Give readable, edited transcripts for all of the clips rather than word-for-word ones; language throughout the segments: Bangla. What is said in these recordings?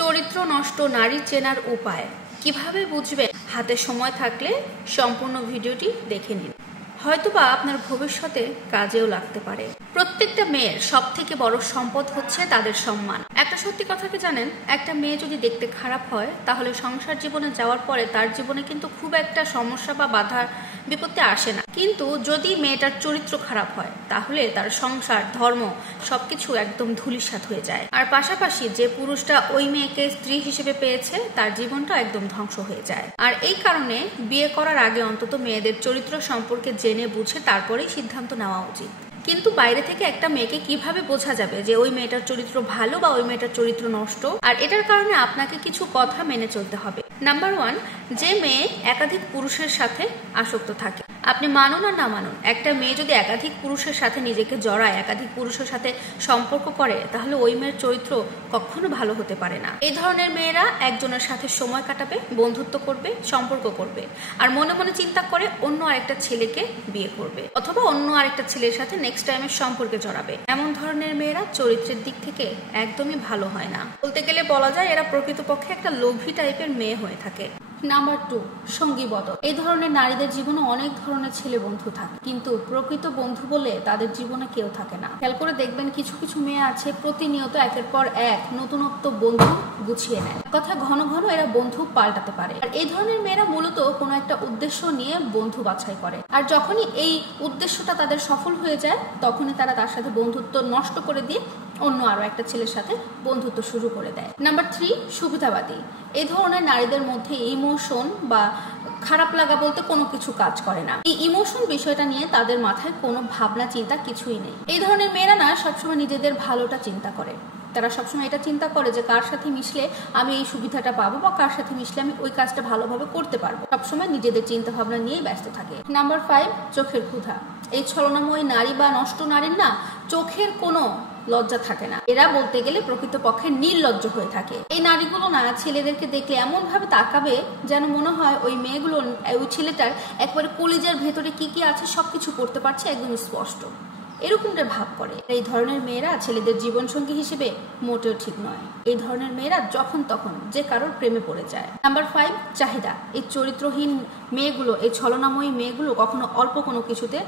চরিত্র নষ্ট নারী চেনার উপায় কিভাবে বুঝবেন? হাতে সময় থাকলে সম্পূর্ণ ভিডিওটি দেখে নিন, হয়তোবা আপনার ভবিষ্যতে কাজেও লাগতে পারে। প্রত্যেকটা মেয়ের সব থেকে বড় সম্পদ হচ্ছে তাদের সম্মান। একটা সত্যি কথা কি জানেন, একটা মেয়ে যদি দেখতে খারাপ হয় তাহলে সংসার জীবনে যাওয়ার পরে তার জীবনে কিন্তু খুব একটা সমস্যা বা বাধার বিপত্তি আসে না, কিন্তু যদি মেয়েটার চরিত্র খারাপ হয় তাহলে তার সংসার ধর্ম সবকিছু একদম ধূলিসাৎ হয়ে যায়। আর পাশাপাশি যে পুরুষটা ওই মেয়েকে স্ত্রী হিসেবে পেয়েছে তার জীবনটা একদম ধ্বংস হয়ে যায়। আর এই কারণে বিয়ে করার আগে অন্তত মেয়েদের চরিত্র সম্পর্কে জেনে বুঝে তারপরেই সিদ্ধান্ত নেওয়া উচিত। কিন্তু বাইরে থেকে একটা মেয়েকে কিভাবে বোঝা যাবে যে ওই মেয়েটার চরিত্র ভালো বা ওই মেয়েটার চরিত্র নষ্ট? আর এটার কারণে আপনাকে কিছু কথা মেনে চলতে হবে। নাম্বার 1, যে মেয়ে একাধিক পুরুষের সাথে আসক্ত থাকে। আপনি মানুন আর না মানুন, একটা মেয়ে যদি একাধিক পুরুষের সাথে নিজেকে জড়ায়, একাধিক পুরুষের সাথে সম্পর্ক করে, তাহলে ওই মেয়ের চরিত্র কখনো ভালো হতে পারে না। এই ধরনের মেয়েরা একজনের সাথে সময় কাটাবে, বন্ধুত্ব করবে, সম্পর্ক করবে, আর মনে মনে চিন্তা করে অন্য আরেকটা ছেলেকে বিয়ে করবে অথবা অন্য আরেকটা ছেলের সাথে নেক্সট টাইমের সম্পর্কে জড়াবে। এমন ধরনের মেয়েরা চরিত্রের দিক থেকে একদমই ভালো হয় না। বলতে গেলে বলা যায় এরা প্রকৃতপক্ষে একটা লোভী টাইপের মেয়ে হয়ে থাকে। নাম্বার 2, সঙ্গী বদল। এই ধরনের নারীদের জীবনে অনেক ধরনের ছেলে বন্ধু থাকে, কিন্তু প্রকৃত বন্ধু বলে তাদের জীবনে কেউ থাকে না। খেয়াল করে দেখবেন কিছু কিছু মেয়ে আছে প্রতিনিয়ত একের পর এক নতুনত্ব বন্ধু গুছিয়ে নেয়, কথা ঘন ঘন এরা বন্ধু পাল্টাতে পারে। আর এই ধরনের মেয়েরা মূলত কোনো একটা উদ্দেশ্য নিয়ে বন্ধু বাছাই করে, আর যখনই এই উদ্দেশ্যটা তাদের সফল হয়ে যায় তখনই তারা তার সাথে বন্ধুত্ব নষ্ট করে দিয়ে অন্য আরো একটা ছেলের সাথে বন্ধুত্ব শুরু করে দেয়। নাম্বার 3, সুবিধাবাদী। এই ধরনের নারীদের মধ্যে ইমোশন বা খারাপ লাগা বলতে কোনো কিছু কাজ করে না। এই ইমোশন বিষয়টা নিয়ে তাদের মাথায় কোনো ভাবনা চিন্তা কিছুই নেই। এই ধরনের মেয়েরা না সবসময় নিজেদের ভালোটা চিন্তা করে। তারা সবসময় এটা চিন্তা করে যে কার সাথে মিশলে আমি এই সুবিধাটা পাবো বা কার সাথে মিশলে আমি ওই কাজটা ভালোভাবে করতে পারবো। সবসময় নিজেদের চিন্তা ভাবনা নিয়েই ব্যস্ত থাকে। নাম্বার 5, চোখের ক্ষুধা। এই ছলনাময়ী নারী বা নষ্ট নারীর না চোখের কোনো লজ্জা থাকে না। এরা বলতে গেলে প্রকৃতপক্ষে নির্লজ্জ হয়ে থাকে। এই নারীগুলো না ছেলেদেরকে দেখলে এমন ভাবে তাকাবে যেন মনে হয় ওই মেয়েগুলো ওই ছেলেটার একবারে কলিজার ভেতরে কি কি আছে সবকিছু করতে পারছে একদম স্পষ্ট, এরকমটা ভাব করে। এই ধরনের মেয়েরা ছেলেদের জীবনসঙ্গী হিসেবে মোটেও ঠিক নয়। এই ধরনের মেয়েরা যখন তখন যে কারোর প্রেমে পড়ে যায়। নাম্বার 5, চাহিদা। এই চরিত্রহীন মেয়েগুলো, এই ছলনাময়ী মেয়েগুলো কখনো অল্প কোনো কিছুতে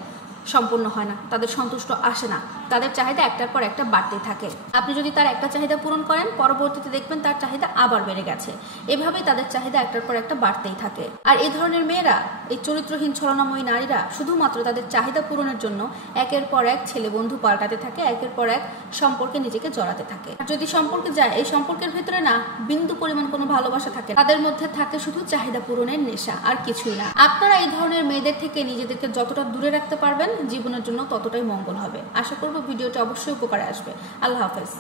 সম্পূর্ণ হয় না, তাদের সন্তুষ্ট আসে না, তাদের চাহিদা একটার পর একটা বাড়তে থাকে। আপনি যদি তার একটা চাহিদা পূরণ করেন, পরবর্তীতে দেখবেন তার চাহিদা আবার বেড়ে গেছে। এভাবেই তাদের চাহিদা একটার পর একটা বাড়তেই থাকে। আর এই ধরনের মেয়েরা, এই চরিত্রহীন ছলনাময়ী নারীরা শুধুমাত্র তাদের চাহিদা পূরণের জন্য একের পর এক ছেলে বন্ধু পাল্টাতে থাকে, একের পর এক সম্পর্কে নিজেকে জড়াতে থাকে। আর যদি সম্পর্কে যায়, এই সম্পর্কের ভেতরে না বিন্দু পরিমাণ কোনো ভালোবাসা থাকে, তাদের মধ্যে থাকে শুধু চাহিদা পূরণের নেশা, আর কিছুই না। আপনারা এই ধরনের মেয়েদের থেকে নিজেদেরকে যতটা দূরে রাখতে পারবেন জীবনের জন্য ততটাই মঙ্গল হবে। আশা করব ভিডিওটা অবশ্যই উপকারে আসবে। আল্লাহ হাফেজ।